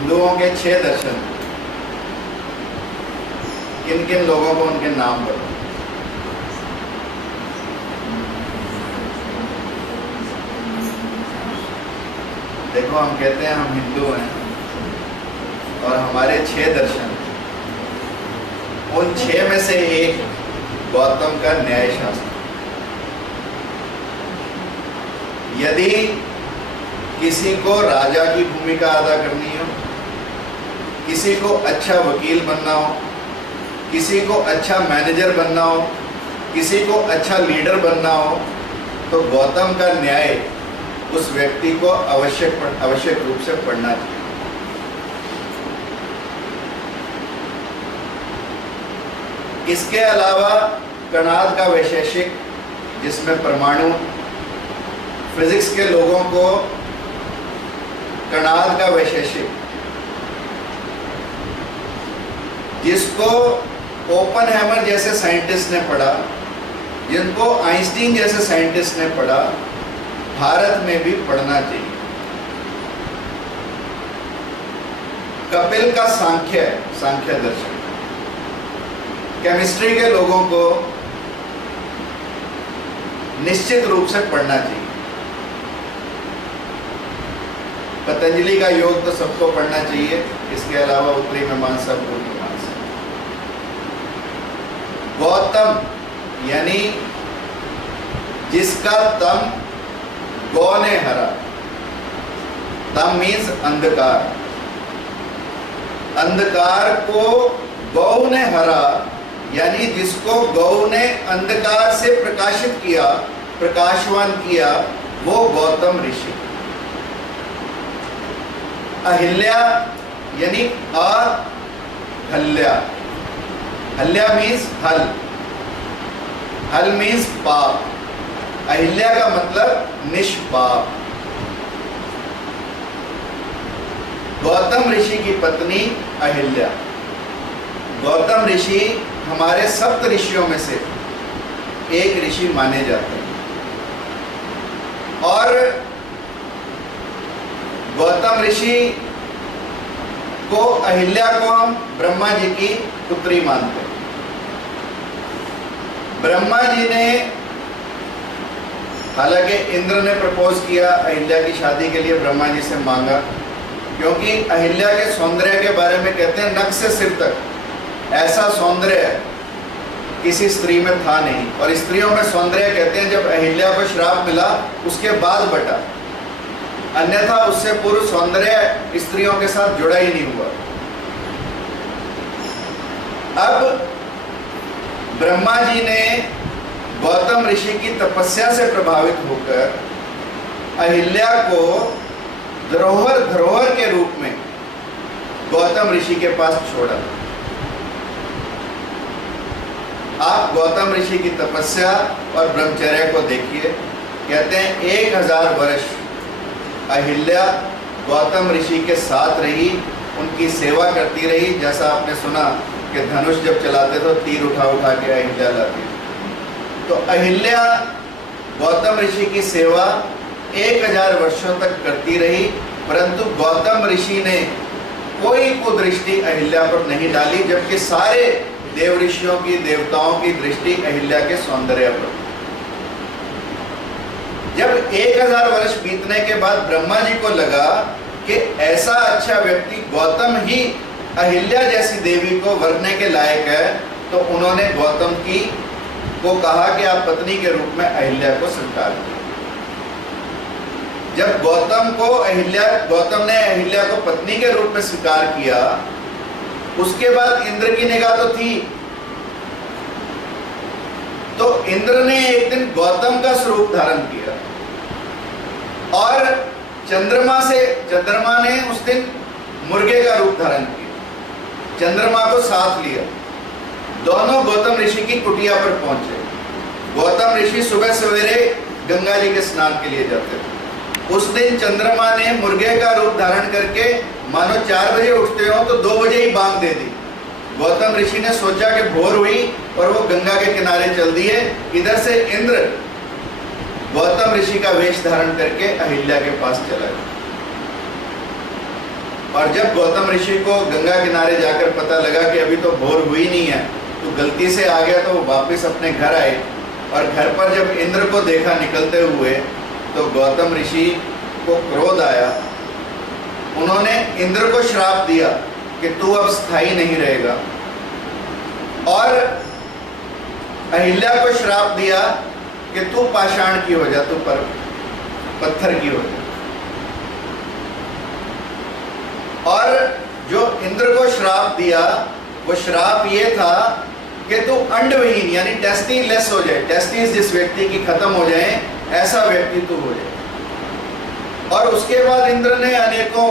हिंदुओं के 6 दर्शन, किन किन लोगों को उनके नाम बताओ। देखो, हम कहते हैं हम हिंदू हैं और हमारे 6 दर्शन, उन 6 में से एक गौतम का न्याय शास्त्र। यदि किसी को राजा की भूमिका अदा करनी हो, किसी को अच्छा वकील बनना हो, किसी को अच्छा मैनेजर बनना हो, किसी को अच्छा लीडर बनना हो, तो गौतम का न्याय उस व्यक्ति को आवश्यक रूप से पढ़ना चाहिए। इसके अलावा कणाद का वैशेषिक, जिसमें परमाणु फिजिक्स के लोगों को कणाद का वैशेषिक, जिसको ओपनहैमर जैसे साइंटिस्ट ने पढ़ा, जिनको आइंस्टीन जैसे साइंटिस्ट ने पढ़ा, भारत में भी पढ़ना चाहिए। कपिल का सांख्य दर्शन, केमिस्ट्री के लोगों को निश्चित रूप से पढ़ना चाहिए। पतंजलि का योग तो सबको पढ़ना चाहिए। इसके अलावा उत्तरी मीमांसा, पूर्व मीमांसा। गौतम यानी जिसका तम गौ ने हरा। तम मीन्स अंधकार। अंधकार को गौ ने हरा, यानी जिसको गौ ने अंधकार से प्रकाशित किया, प्रकाशवान किया, वो गौतम ऋषि। अहिल्या यानी अहल्या। हल्या मीन्स हल। हल मीन्स पाप। अहिल्या का मतलब निष्पाप। गौतम ऋषि की पत्नी अहिल्या। गौतम ऋषि हमारे सप्त ऋषियों में से एक ऋषि माने जाते हैं और गौतम ऋषि को, अहिल्या को हम ब्रह्मा जी की पुत्री मानते हैं। ब्रह्मा जी ने, हालांकि इंद्र ने प्रपोज किया, अहिल्या की शादी के लिए ब्रह्मा जी से मांगा, क्योंकि अहिल्या के सौंदर्य के बारे में कहते हैं नख से सिर तक ऐसा सौंदर्य किसी स्त्री में था नहीं। और स्त्रियों में सौंदर्य कहते हैं जब अहिल्या को श्राप मिला उसके बाद बटा, अन्यथा उससे पूर्व सौंदर्य स्त्रियों के साथ जुड़ा ही नहीं हुआ। अब ब्रह्मा जी ने गौतम ऋषि की तपस्या से प्रभावित होकर अहिल्या को धरोहर के रूप में गौतम ऋषि के पास छोड़ा। आप गौतम ऋषि की तपस्या और ब्रह्मचर्य को देखिए। कहते हैं 1000 वर्ष अहिल्या गौतम ऋषि के साथ रही, उनकी सेवा करती रही। जैसा आपने सुना कि धनुष जब चलाते तो तीर उठा उठा के अहिल्या लाती। तो अहिल्या गौतम ऋषि की सेवा 1000 वर्षों तक करती रही, परंतु गौतम ऋषि ने कोई कुदृष्टि अहिल्या पर नहीं डाली, जबकि सारे देव ऋषियों की, देवताओं की दृष्टि अहिल्या के सौंदर्य पर। जब 1000 वर्ष बीतने के बाद ब्रह्मा जी को लगा कि ऐसा अच्छा व्यक्ति गौतम ही अहिल्या जैसी देवी को वरने के लायक है, तो उन्होंने गौतम को कहा कि आप पत्नी के रूप में अहिल्या को स्वीकार करें। जब गौतम ने अहिल्या को पत्नी के रूप में स्वीकार किया, उसके बाद इंद्र की निगाह तो थी, तो इंद्र ने एक दिन गौतम का स्वरूप धारण किया और चंद्रमा ने उस दिन मुर्गे का रूप धारण किया, चंद्रमा को साथ लिया। दोनों गौतम ऋषि की कुटिया पर पहुंचे। गौतम ऋषि सुबह सवेरे गंगा जी के स्नान के लिए जाते थे। उस दिन चंद्रमा ने मुर्गे का रूप धारण करके मानो 4 बजे उठते हो तो 2 बजे ही बांग दे दी। गौतम ऋषि ने सोचा कि भोर हुई और वो गंगा के किनारे चल दिए। इधर से इंद्र गौतम ऋषि का वेश धारण करके अहिल्या के पास चला गया। और जब गौतम ऋषि को गंगा किनारे जाकर पता लगा कि अभी तो भोर हुई नहीं है, तो गलती से आ गया, तो वो वापस अपने घर आए और घर पर जब इंद्र को देखा निकलते हुए तो गौतम ऋषि को क्रोध आया। उन्होंने इंद्र को श्राप दिया कि तू अब स्थायी नहीं रहेगा, और अहिल्या को श्राप दिया कि तू पाषाण की हो जा, तू पत्थर की हो जा। और जो इंद्र को श्राप दिया वो श्राप ये था कि तू अंडविहीन यानी टेस्टी लेस हो जाए, टेस्टीज जिस व्यक्ति की खत्म हो जाए ऐसा व्यक्ति तू हो जाए। और उसके बाद इंद्र ने अनेकों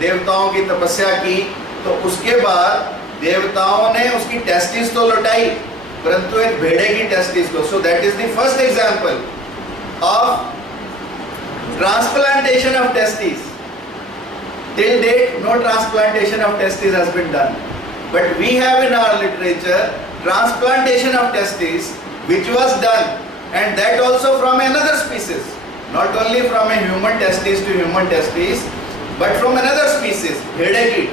देवताओं की तपस्या की, तो उसके बाद देवताओं ने उसकी टेस्टिस तो लौटाई, परंतु एक भेड़े की टेस्टिस को। So that is the first example of transplantation of testis. Till date, no transplantation of testes has been done, but we have in our literature transplantation of testes, which was done, and that also from another species, not only from a human testis to human testis, but from another species, भेड़े की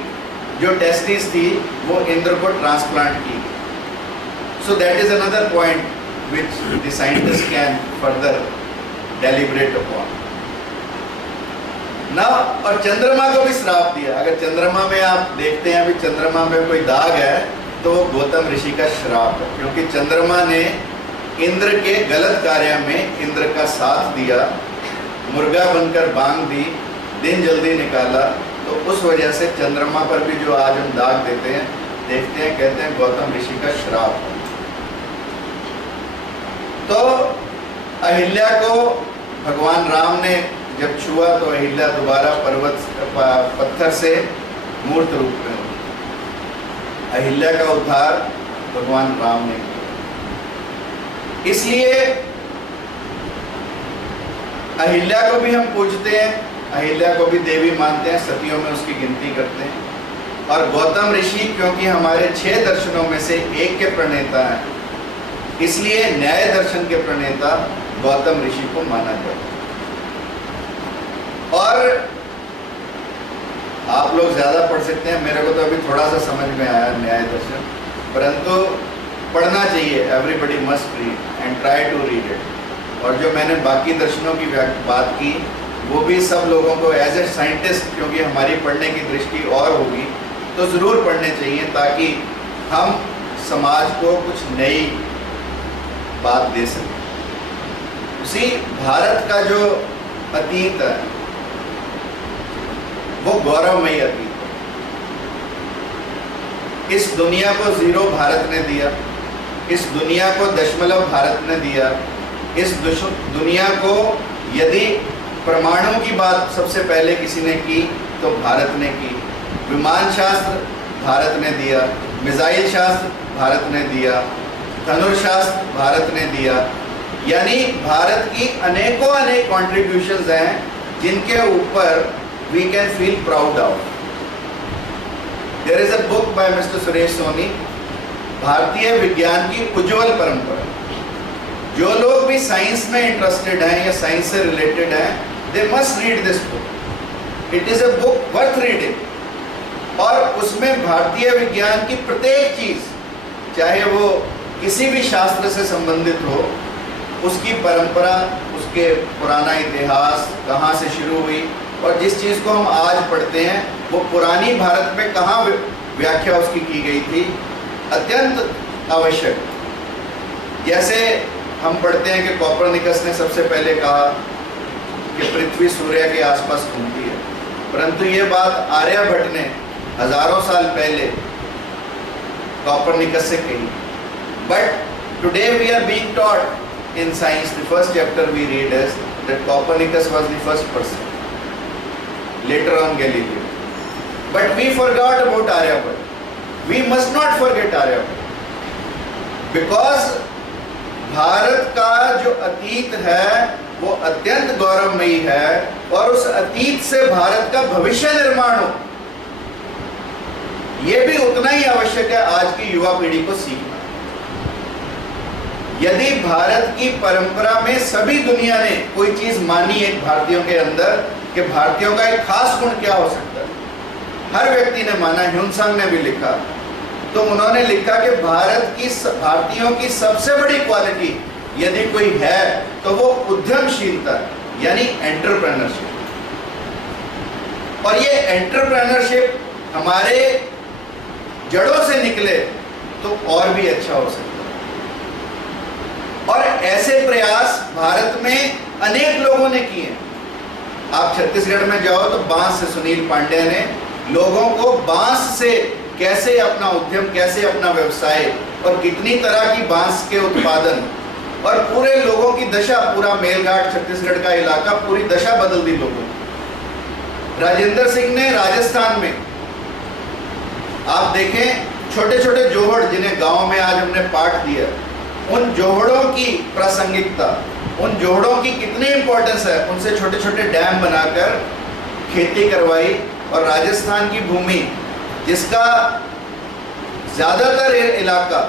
जो testis थी वो इंद्र को transplant की। So that is another point which the scientists can further deliberate upon. ना और चंद्रमा को भी श्राप दिया। अगर चंद्रमा में आप देखते हैं अभी चंद्रमा में कोई दाग है तो गौतम ऋषि का श्राप है, क्योंकि चंद्रमा ने इंद्र के गलत कार्य में इंद्र का साथ दिया, मुर्गा बनकर बांग दी, दिन जल्दी निकाला, तो उस वजह से चंद्रमा पर भी जो आज हम दाग देते हैं देखते हैं, कहते हैं गौतम ऋषि का श्राप है। तो अहिल्या को भगवान राम ने जब छुआ तो अहिल्या दोबारा पत्थर से मूर्त रूप में हुई। अहिल्या का उद्धार भगवान राम ने किया। इसलिए अहिल्या को भी हम पूजते हैं, अहिल्या को भी देवी मानते हैं, सतियों में उसकी गिनती करते हैं। और गौतम ऋषि क्योंकि हमारे 6 दर्शनों में से एक के प्रणेता हैं, इसलिए न्याय दर्शन के प्रणेता गौतम ऋषि को माना जाता है। और आप लोग ज़्यादा पढ़ सकते हैं, मेरे को तो अभी थोड़ा सा समझ में आया न्याय दर्शन, परंतु पढ़ना चाहिए। Everybody must read and try to read it. और जो मैंने बाकी दर्शनों की बात की वो भी सब लोगों को एज ए साइंटिस्ट, क्योंकि हमारी पढ़ने की दृष्टि और होगी, तो ज़रूर पढ़ने चाहिए ताकि हम समाज को कुछ नई बात दे सकें। उसी भारत का जो अतीत है वो गौरवमयी अतीत है। इस दुनिया को 0 भारत ने दिया, इस दुनिया को दशमलव भारत ने दिया, इस दुनिया को यदि परमाणु की बात सबसे पहले किसी ने की तो भारत ने की, विमान शास्त्र भारत ने दिया, मिसाइल शास्त्र भारत ने दिया, धनुर्शास्त्र भारत ने दिया। यानी भारत की अनेकों अनेक कॉन्ट्रीब्यूशंस हैं जिनके ऊपर we can feel proud of. There is a book by Mr. Suresh Soni, भारतीय विज्ञान की उज्जवल परंपरा। जो लोग भी साइंस में इंटरेस्टेड हैं या साइंस से रिलेटेड हैं, they must read this book. It is a book worth reading. और उसमें भारतीय विज्ञान की प्रत्येक चीज, चाहे वो किसी भी शास्त्र से संबंधित हो, उसकी परंपरा, उसके पुराना इतिहास कहाँ से शुरू हुई, और जिस चीज़ को हम आज पढ़ते हैं वो पुरानी भारत में कहाँ व्याख्या उसकी की गई थी, अत्यंत आवश्यक। जैसे हम पढ़ते हैं कि कोपरनिकस ने सबसे पहले कहा कि पृथ्वी सूर्य के आसपास घूमती है, परंतु ये बात आर्यभट्ट ने हजारों साल पहले कोपरनिकस से कही। But today we are being taught in science, the first chapter we read is that Copernicus was the first person, later on Galileo. But we forgot about Aryabhat. We must not forget Aryabhat, because Bharat का जो अतीत है वो अत्यंत गौरवमयी है, और उस अतीत से भारत का भविष्य निर्माण हो, ये भी उतना ही आवश्यक है आज की युवा पीढ़ी को सीखना। यदि भारत की परंपरा में सभी दुनिया ने कोई चीज मानी एक भारतीयों के अंदर कि भारतीयों का एक खास गुण क्या हो सकता है, हर व्यक्ति ने माना, ह्यूनसांग ने भी लिखा, तो उन्होंने लिखा कि भारतीयों की सबसे बड़ी क्वालिटी यदि कोई है तो वो उद्यमशीलता, यानी एंटरप्रेन्योरशिप। और ये एंटरप्रेन्योरशिप हमारे जड़ों से निकले तो और भी अच्छा हो सकता है। और ऐसे प्रयास भारत में अनेक लोगों ने किए हैं। आप छत्तीसगढ़ में जाओ तो बांस से सुनील पांडे ने लोगों को बांस से कैसे अपना उद्यम, कैसे अपना व्यवसाय, और कितनी तरह की बांस के उत्पादन, और पूरे लोगों की दशा, पूरा मेलघाट छत्तीसगढ़ का इलाका, पूरी दशा बदल दी लोगों की। राजेंद्र सिंह ने राजस्थान में, आप देखें, छोटे छोटे जोहड़ जिन्हें गांव में आज हमने पाठ दिया, उन जोहड़ों की प्रासंगिकता, उन जोहड़ों की कितनी इंपॉर्टेंस है, उनसे छोटे छोटे डैम बनाकर खेती करवाई। और राजस्थान की भूमि जिसका ज्यादातर इलाका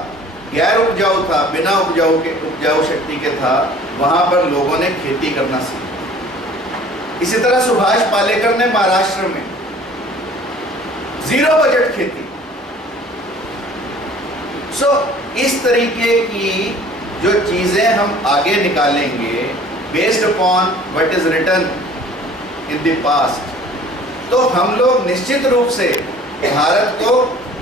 गैर उपजाऊ था, बिना उपजाऊ शक्ति के था, वहां पर लोगों ने खेती करना सीखा। इसी तरह सुभाष पालेकर ने महाराष्ट्र में 0 बजट खेती। इस तरीके की जो चीजें हम आगे निकालेंगे based upon what is written in the past, तो हम लोग निश्चित रूप से भारत को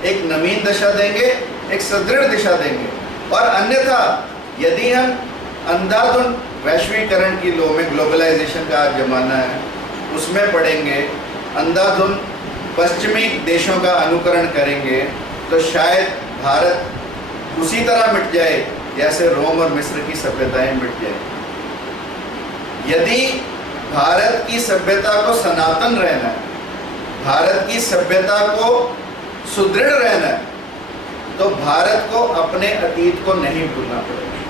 एक नवीन दशा देंगे, एक सुदृढ़ दिशा देंगे। और अन्यथा यदि हम अंधाधुंध वैश्वीकरण की लो में, ग्लोबलाइजेशन का जमाना है, उसमें पड़ेंगे, अंधाधुंध पश्चिमी देशों का अनुकरण करेंगे, तो शायद भारत उसी तरह मिट जाए जैसे रोम और मिस्र की सभ्यताएं मिट जाए। यदि भारत की सभ्यता को सनातन रहना है, भारत की सभ्यता को सुदृढ़ रहना है, तो भारत को अपने अतीत को नहीं भूलना पड़ेगा।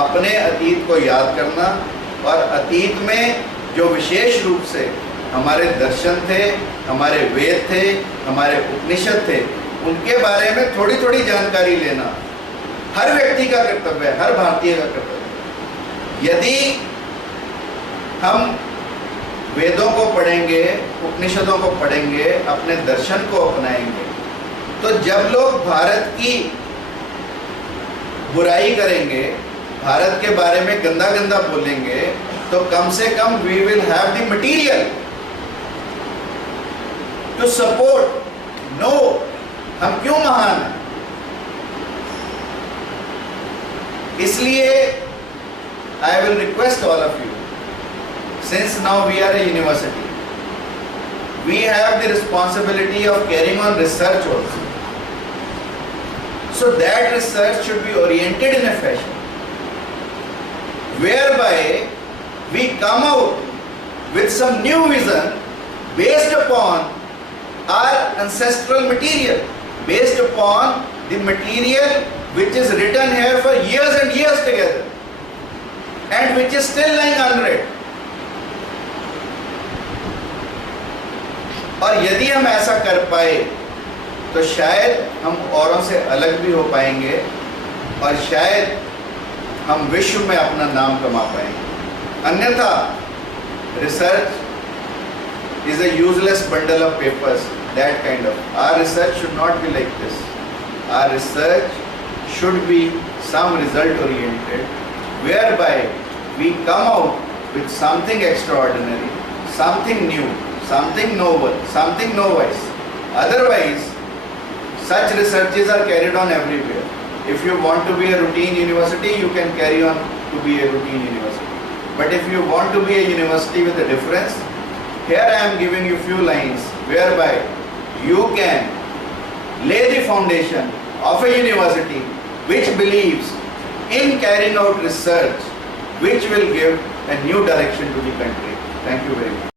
अपने अतीत को याद करना, और अतीत में जो विशेष रूप से हमारे दर्शन थे, हमारे वेद थे, हमारे उपनिषद थे, उनके बारे में थोड़ी थोड़ी जानकारी लेना हर व्यक्ति का कर्तव्य है, हर भारतीय का कर्तव्य है। यदि हम वेदों को पढ़ेंगे, उपनिषदों को पढ़ेंगे, अपने दर्शन को अपनाएंगे, तो जब लोग भारत की बुराई करेंगे, भारत के बारे में गंदा गंदा बोलेंगे, तो कम से कम we will have the material to support, no हम क्यों महान हैं। इसलिए I will request all of you, since now we are a university, we have the responsibility of carrying on research also. So that research should be oriented in a fashion whereby we come out with some new vision based upon our ancestral material, based upon the material which is written here for years and years together and which is still lying unread. और यदि हम ऐसा कर पाए तो शायद हम औरों से अलग भी हो पाएंगे, और शायद हम विश्व में अपना नाम कमा पाएंगे। अन्यथा research is a useless bundle of papers, that kind of. Our research should not be like this. Our research should be some result oriented, whereby we come out with something extraordinary, something new, something novel, something novice. Otherwise, such researches are carried on everywhere. If you want to be a routine university, you can carry on to be a routine university. But if you want to be a university with a difference, here I am giving you few lines whereby you can lay the foundation of a university which believes in carrying out research which will give a new direction to the country. Thank you very much.